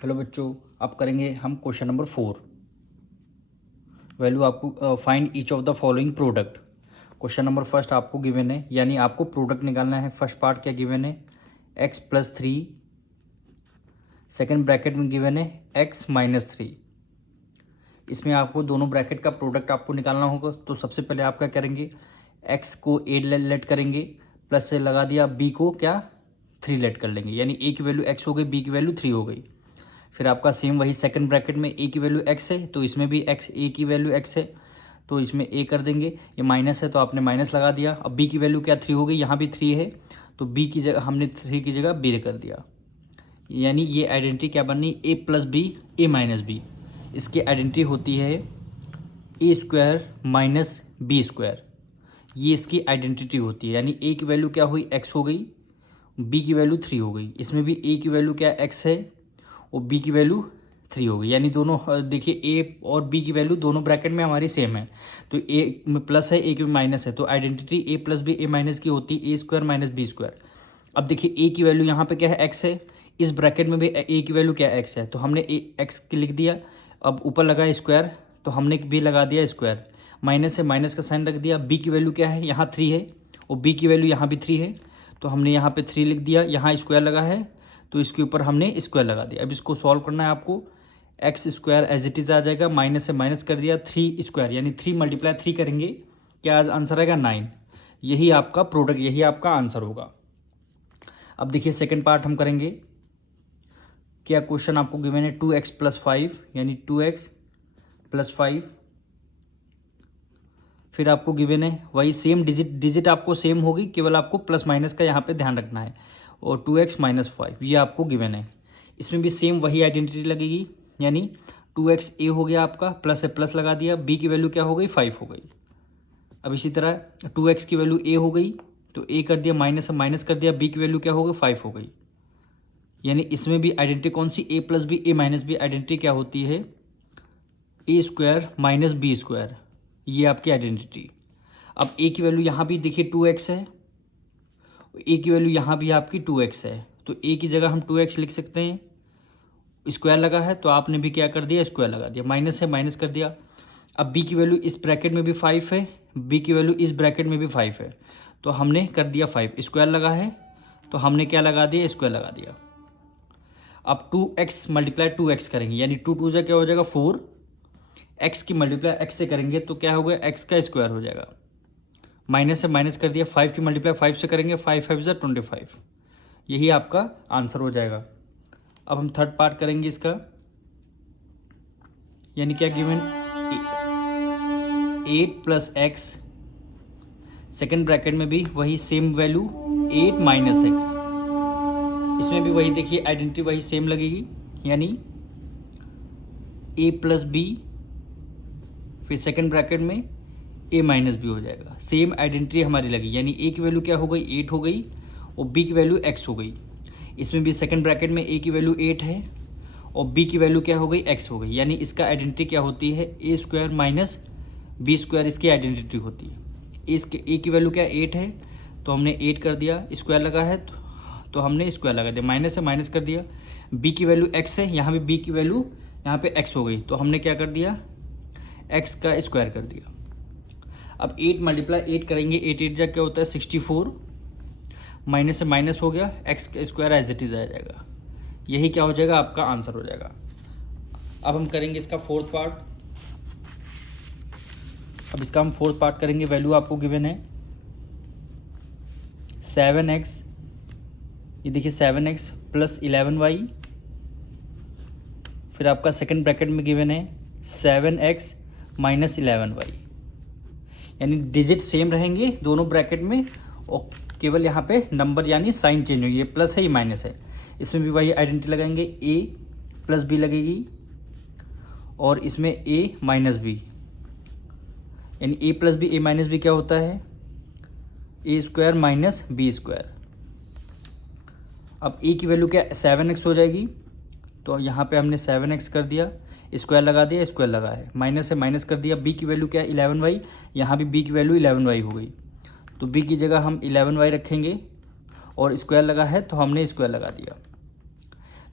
Hello बच्चों, अब करेंगे हम क्वेश्चन नंबर 4। वैल्यू आपको find each of the following product. Question number first आपको गिवन है, यानी आपको प्रोडक्ट निकालना है। फर्स्ट पार्ट क्या गिवन है, x+3। सेकेंड ब्रैकेट में गिवन है x-3। इसमें आपको दोनों ब्रैकेट का प्रोडक्ट आपको निकालना होगा। तो सबसे पहले आप क्या करेंगे, x को a लेट करेंगे, प्लस से लगा दिया, b को क्या 3 लेट कर लेंगे, यानी a की वैल्यू x हो गई, b की वैल्यू 3 हो गई। फिर आपका सेम वही सेकंड ब्रैकेट में a की वैल्यू x है, तो इसमें भी a की वैल्यू x है, तो इसमें a कर देंगे। ये माइनस है तो आपने माइनस लगा दिया। अब b की वैल्यू क्या 3 हो गई, यहाँ भी 3 है, तो b की जगह हमने 3 की जगह b कर दिया। यानी ये आइडेंटिटी क्या बननी, a+b a-b। इसकी आइडेंटिटी होती है a² माइनस b²। ये इसकी आइडेंटिटी होती है, यानी a की वैल्यू क्या हुई, x हो गई, b की वैल्यू 3 हो गई। इसमें भी a की वैल्यू क्या x है और b की वैल्यू 3 हो गई। यानी दोनों देखिए a और b की वैल्यू दोनों ब्रैकेट में हमारी सेम है, तो a में प्लस है, a में माइनस है, तो आइडेंटिटी a+b a- की होती है a² माइनस b²। अब देखिए a की वैल्यू यहाँ पे क्या है, x है, इस ब्रैकेट में भी a की वैल्यू क्या है, x है, तो हमने x की लिख दिया। अब ऊपर लगा स्क्वायर, तो हमने भी लगा दिया स्क्वायर, माइनस से माइनस का साइन रख दिया। b की वैल्यू क्या है, यहाँ 3 है, और b की वैल्यू यहाँ भी 3 है, तो हमने यहाँ पे 3 लिख दिया। यहाँ स्क्वायर लगा है तो इसके ऊपर हमने स्क्वायर लगा दिया। अब इसको सॉल्व करना है आपको, x² एज इट इज आ जाएगा, माइनस से माइनस कर दिया, 3² यानी 3 × 3 करेंगे, क्या आंसर आएगा 9। यही आपका प्रोडक्ट, यही आपका आंसर होगा। अब देखिए सेकंड पार्ट हम करेंगे। क्या क्वेश्चन आपको गिवन है 2x + 5, यानी 2x + 5। फिर आपको गिवन है वही सेम डिजिट आपको सेम होगी, केवल आपको प्लस माइनस का यहाँ पे ध्यान रखना है, और 2x - 5 ये आपको गिवन है। इसमें भी सेम वही आइडेंटिटी लगेगी, यानी 2x a हो गया आपका, प्लस से प्लस लगा दिया, b की वैल्यू क्या हो गई 5 हो गई। अब इसी तरह 2x की वैल्यू a हो गई, तो a कर दिया, माइनस से माइनस कर दिया, b की वैल्यू क्या हो गई 5 हो गई। यानी इसमें भी आइडेंटिटी कौन सी, a+b a-b आइडेंटिटी क्या होती है, a² माइनस b²। ये आपकी आइडेंटिटी। अब a की वैल्यू यहाँ भी देखिए 2x है, a की वैल्यू यहाँ भी आपकी 2x है, तो a की जगह हम 2x लिख सकते हैं। स्क्वायर लगा है तो आपने भी क्या कर दिया, स्क्वायर लगा दिया, माइनस है माइनस कर दिया। अब b की वैल्यू इस ब्रैकेट में भी 5 है, b की वैल्यू इस ब्रैकेट में भी 5 है, तो हमने कर दिया 5, स्क्वायर लगा है तो हमने क्या लगा दिया, स्क्वायर लगा दिया। अब 2x × 2x करेंगे, यानी 2 2 से क्या हो जाएगा 4, x की मल्टीप्लाई x से करेंगे तो क्या होगा, x का स्क्वायर हो जाएगा, माइनस से माइनस कर दिया। 5 की मल्टीप्लाई 5 से करेंगे, 5 5 = 25। यही आपका आंसर हो जाएगा। अब हम थर्ड पार्ट करेंगे इसका, यानी क्या गिवन 8 + x, सेकेंड ब्रैकेट में भी वही सेम वैल्यू 8 - x। इसमें भी वही देखिए आइडेंटिटी वही सेम लगेगी, यानी a+b, फिर सेकेंड ब्रैकेट में a-b हो जाएगा। सेम आइडेंटिटी हमारी लगी, यानी a की वैल्यू क्या हो गई 8 हो गई, और b की वैल्यू x हो गई। इसमें भी सेकेंड ब्रैकेट में a की वैल्यू 8 है और b की वैल्यू क्या हो गई, x हो गई। यानी इसका आइडेंटिटी क्या होती है, a² माइनस b², इसकी आइडेंटिटी होती है। इसके a की वैल्यू क्या 8 है, तो हमने 8 कर दिया, स्क्वायर लगा है तो हमने स्क्वायर लगा दिया, माइनस से माइनस कर दिया। b की वैल्यू x है, यहाँ भी b की वैल्यू यहाँ पे x हो गई, तो हमने क्या कर दिया, x का स्क्वायर कर दिया। अब 8 × 8 करेंगे, 8 8 जा क्या होता है 64, माइनस से माइनस हो गया, x का स्क्वायर एज इट इज आ जाएगा। यही क्या हो जाएगा, आपका आंसर हो जाएगा। अब हम करेंगे इसका फोर्थ पार्ट। अब इसका हम फोर्थ पार्ट करेंगे। वैल्यू आपको गिवन है 7x, ये देखिए 7x + 11y, फिर आपका सेकंड ब्रैकेट में गिवन है 7x - 11y। यानी डिजिट सेम रहेंगे दोनों ब्रैकेट में, और केवल यहाँ पे नंबर यानी साइन चेंज होगी, ये प्लस है ये माइनस है। इसमें भी वही आइडेंटिटी लगाएंगे, a+b लगेगी, और इसमें a-b, यानी a+b a-b क्या होता है, a² माइनस b²। अब a की वैल्यू क्या 7x हो जाएगी, तो यहाँ पे हमने 7x कर दिया, स्क्वायर लगा दिया, स्क्वायर लगा है, माइनस से माइनस कर दिया। b की वैल्यू क्या 11y, यहाँ भी b की वैल्यू 11y हो गई, तो b की जगह हम 11y रखेंगे, और स्क्वायर लगा है तो हमने स्क्वायर लगा दिया।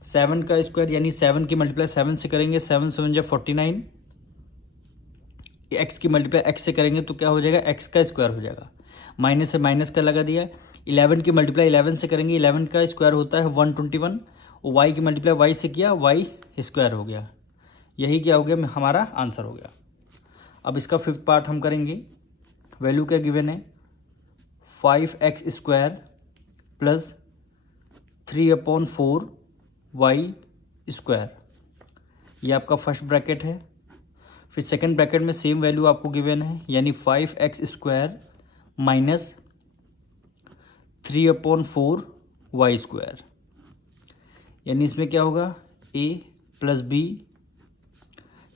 7 का स्क्वायर यानी 7 की मल्टीप्लाई 7 से करेंगे, 7 7 जा 49, एक्स की मल्टीप्लाई एक्स से करेंगे तो क्या हो जाएगा, एक्स का स्क्वायर हो जाएगा। माइनस से माइनस का लगा दिया। 11 की मल्टीप्लाई 11 से करेंगे, 11 का स्क्वायर होता है 121, और वाई की मल्टीप्लाई वाई से किया, वाई स्क्वायर हो गया। यही क्या हो गया, हमारा आंसर हो गया। अब इसका फिफ्थ पार्ट हम करेंगे। वैल्यू क्या गिवन है, 5x square plus 3/4 y square, ये आपका फर्स्ट ब्रैकेट है। फिर सेकंड ब्रैकेट में सेम वैल्यू आपको गिवन है, यानी 5x square minus 3/4 y square, यानी इसमें क्या होगा, a plus b.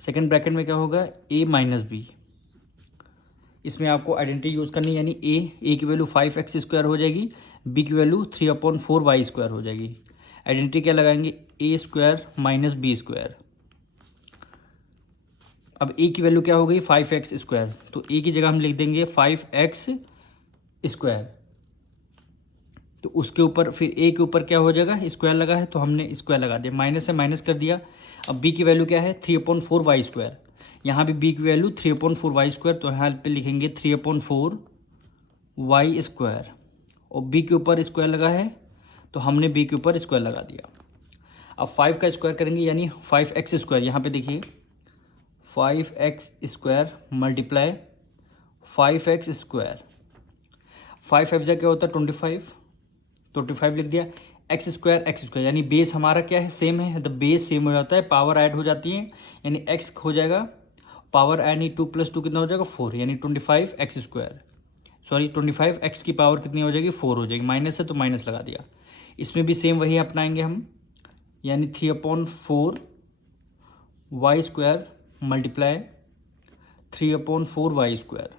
Second bracket में क्या होगा, a माइनस बी। इसमें आपको आइडेंटिटी यूज़ करनी है, यानी a की वैल्यू 5x स्क्वायर हो जाएगी, b की वैल्यू 3/4 वाई स्क्वायर हो जाएगी। आइडेंटिटी क्या लगाएंगे, a square minus b square. अब a की वैल्यू क्या हो गई, 5x स्क्वायर, तो a की जगह हम लिख देंगे 5x स्क्वायर। तो उसके ऊपर फिर a के ऊपर क्या हो जाएगा, स्क्वायर लगा है तो हमने स्क्वायर लगा दिया, माइनस से माइनस कर दिया। अब b की वैल्यू क्या है, 3/4 वाई स्क्वायर। यहाँ भी b की वैल्यू 3/4 वाई स्क्वायर, तो यहाँ पे लिखेंगे 3/4 वाई स्क्वायर, और b के ऊपर स्क्वायर लगा है तो हमने b के ऊपर स्क्वायर लगा दिया। अब 5 का स्क्वायर करेंगे, यानी 5x स्क्वायर। यहाँ पे देखिए 5x square multiply 5x square, 5 क्या होता है 25, तो 25 लिख दिया। एक्स स्क्वायर, यानी बेस हमारा क्या है, सेम है, द बेस सेम हो जाता है, पावर ऐड हो जाती है, यानी एक्स हो जाएगा पावर यानी 2 + 2 कितना हो जाएगा 4, यानी 25x स्क्वायर, सॉरी 25x की पावर कितनी हो जाएगी 4 हो जाएगी। माइनस है तो माइनस लगा दिया। इसमें भी सेम वही अपनाएंगे हम, यानी 3/4 y square multiply 3/4 y square.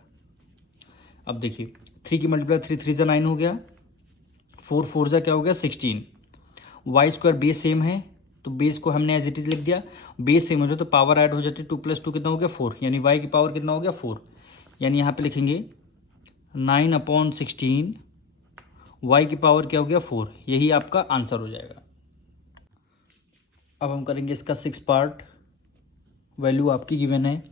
अब देखिए 3 की मल्टीप्लाई 3 3 9 हो गया, 4 4 क्या हो गया 16। वाई स्क्वायर बेस सेम है तो बेस को हमने एज इट इज लिख दिया। बेस सेम हो जाए तो पावर ऐड हो जाती है, 2 + 2 कितना हो गया 4, यानी वाई की पावर कितना हो गया 4, यानी यहाँ पे लिखेंगे 9/16, वाई की पावर क्या हो गया 4, यही आपका आंसर हो जाएगा। अब हम करेंगे इसका 6 पार्ट। वैल्यू आपकी गिवन है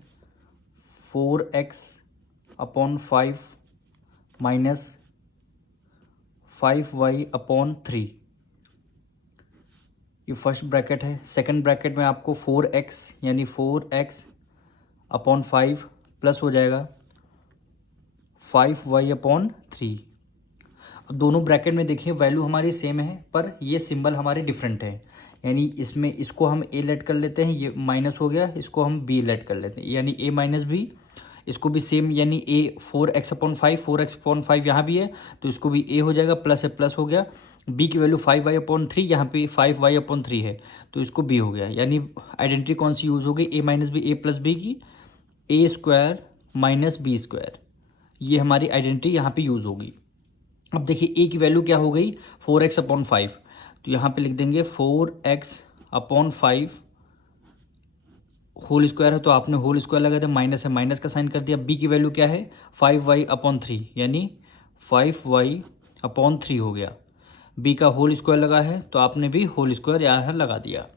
4x/5 माइनस 5y/3, ये फर्स्ट ब्रैकेट है। सेकंड ब्रैकेट में आपको 4x यानी 4x/5 प्लस हो जाएगा 5y/3। अब दोनों ब्रैकेट में देखिए वैल्यू हमारी सेम है, पर ये सिंबल हमारे डिफरेंट है, यानी इसमें इसको हम a लेट कर लेते हैं, ये माइनस हो गया, इसको हम b लेट कर लेते हैं, यानी a माइनस b। इसको भी सेम, यानी a 4x/5 यहाँ भी है तो इसको भी a हो जाएगा, प्लस है प्लस हो गया। b की वैल्यू 5y/3, यहाँ पे 5y/3 है तो इसको b हो गया, यानी आइडेंटिटी कौन सी यूज़ हो गई, a minus b, a plus b की, a square minus b square, ये हमारी आइडेंटिटी यहाँ पे यूज़ होगी। अब देखिए a की वैल्यू क्या हो गई 4x/5, तो यहाँ पे लिख देंगे 4x/5 होल स्क्वायर है तो आपने होल स्क्वायर लगा दिया, माइनस है माइनस का साइन कर दिया। b की वैल्यू क्या है 5y/3, यानी 5y/3 हो गया। b का होल स्क्वायर लगा है तो आपने भी होल स्क्वायर यहाँ लगा दिया।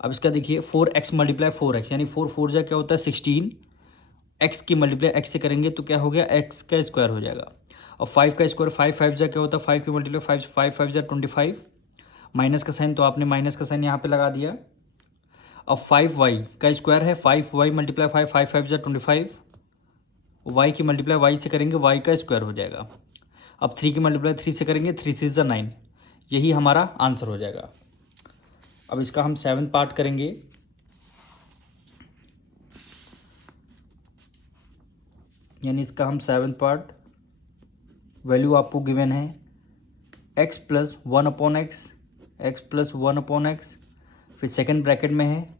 अब इसका देखिए 4x × 4x, यानी 4 4 जा क्या होता है 16, x की मल्टीप्लाई x से करेंगे तो क्या हो गया x का स्क्वायर हो जाएगा। और 5 का स्क्वायर 5 5 जा क्या होता है 5 की मल्टीप्लाई 5 5 जा 25, माइनस का साइन तो आपने माइनस का साइन यहाँ पे लगा दिया। अब 5y का स्क्वायर है 5y × 5 5 5 जा 25, y की मल्टीप्लाई y से करेंगे y का स्क्वायर हो जाएगा। अब 3 की मल्टीप्लाई 3 से करेंगे 3 3 जा 9, यही हमारा आंसर हो जाएगा। अब इसका हम 7 पार्ट करेंगे। यानी इसका हम 7 पार्ट, वैल्यू आपको गिवन है x + 1/x, x + 1/x, फिर सेकंड ब्रैकेट में है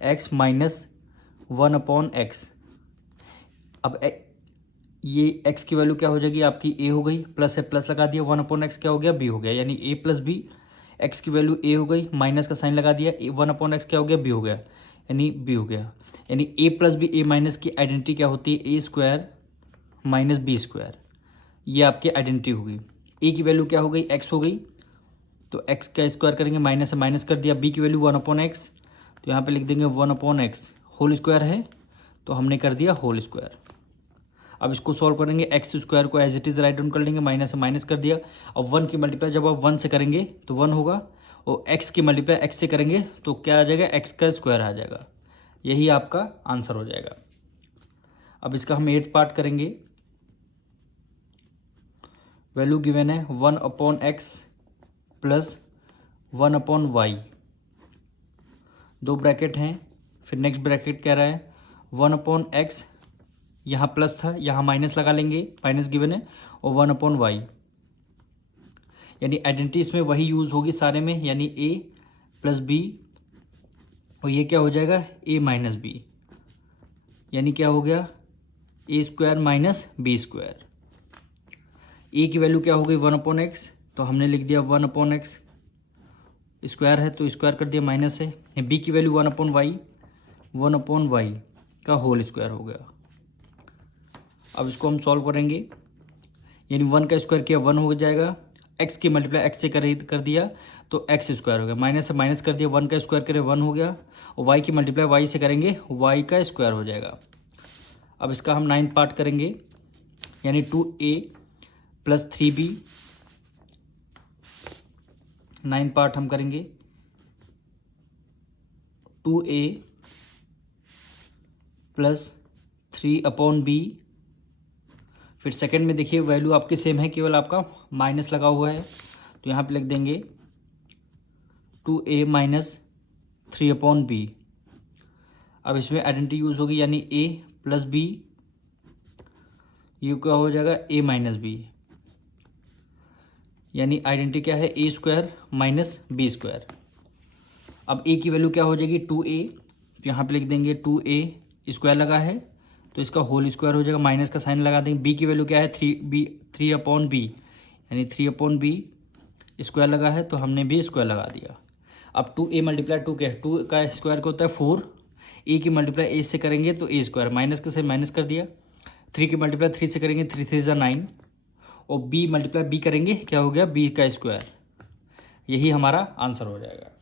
x - 1/x। अब ये x की वैल्यू क्या हो जाएगी आपकी a हो गई, प्लस है प्लस लगा दिया, 1/x क्या हो गया b हो गया, यानी a + b। x की वैल्यू a हो गई, माइनस का साइन लगा दिया, 1/x क्या हो गया b हो गया, यानी b हो गया। यानी a + b a माइनस की आइडेंटिटी क्या होती है a square minus b square, ये आपकी आइडेंटिटी होगी। a की वैल्यू क्या हो गई x हो गई, तो एक्स का स्क्वायर करेंगे, माइनस से माइनस कर दिया, बी की वैल्यू 1/x, तो यहाँ पे लिख देंगे 1/x होल स्क्वायर है, तो हमने कर दिया होल स्क्वायर। अब इसको सॉल्व करेंगे, एक्स स्क्वायर को as it is write down कर लेंगे, माइनस से माइनस कर दिया। अब 1 की मल्टीप्लाई जब आप 1 से करेंगे तो 1 होगा, और एक्स की मल्टीप्लाई एक्स से करेंगे तो क्या आ जाएगा, एक्स का स्क्वायर आ जाएगा। यही आपका आंसर हो जाएगा। अब इसका हम 8th पार्ट करेंगे। वैल्यू गिवन है 1/x प्लस 1/y, 2 ब्रैकेट हैं। फिर नेक्स्ट ब्रैकेट कह रहा है 1/x, यहाँ प्लस था यहाँ माइनस लगा लेंगे, माइनस गिवन है, और 1/y, यानी आइडेंटिटी इसमें वही यूज़ होगी सारे में, यानी a प्लस बी, और ये क्या हो जाएगा a माइनस बी, यानी क्या हो गया a square minus b square. a की वैल्यू क्या हो गई 1/x, तो हमने लिख दिया 1/x, स्क्वायर है तो स्क्वायर कर दिया माइनस है। b की वैल्यू 1/y का होल स्क्वायर हो गया। अब इसको हम सॉल्व करेंगे, यानी 1 का स्क्वायर किया 1 हो जाएगा, x की मल्टीप्लाई x से कर दिया तो x स्क्वायर हो गया, माइनस से माइनस कर दिया, 1 का स्क्वायर करें 1 हो गया, और y की मल्टीप्लाई y से करेंगे y का स्क्वायर हो जाएगा। अब इसका हम 9th पार्ट करेंगे, यानी 2a plus 3b, 9th part हम करेंगे 2a प्लस 3/b। फिर सेकंड में देखिए वैल्यू आपकी सेम है, केवल आपका माइनस लगा हुआ है, तो यहाँ पे लिख देंगे 2a माइनस 3/b। अब इसमें आइडेंटिटी यूज़ होगी, यानी a प्लस b, ये क्या हो जाएगा a माइनस b, यानी आइडेंटिटी क्या है a square minus b square. अब a की वैल्यू क्या हो जाएगी 2a, तो यहाँ पे लिख देंगे 2a स्क्वायर लगा है तो इसका होल स्क्वायर हो जाएगा, माइनस का साइन लगा देंगे। b की वैल्यू क्या है 3/b, यानी 3/b स्क्वायर लगा है तो हमने भी स्क्वायर लगा दिया। अब 2a मल्टीप्लाई 2 क्या है, 2 का स्क्वायर क्या होता है 4, a की मल्टीप्लाई a से करेंगे तो a स्क्वायर, माइनस का साइन माइनस कर दिया। 3 की मल्टीप्लाई 3 से करेंगे 3 3 9, और b मल्टीप्लाई b करेंगे क्या हो गया b का स्क्वायर। यही हमारा आंसर हो जाएगा।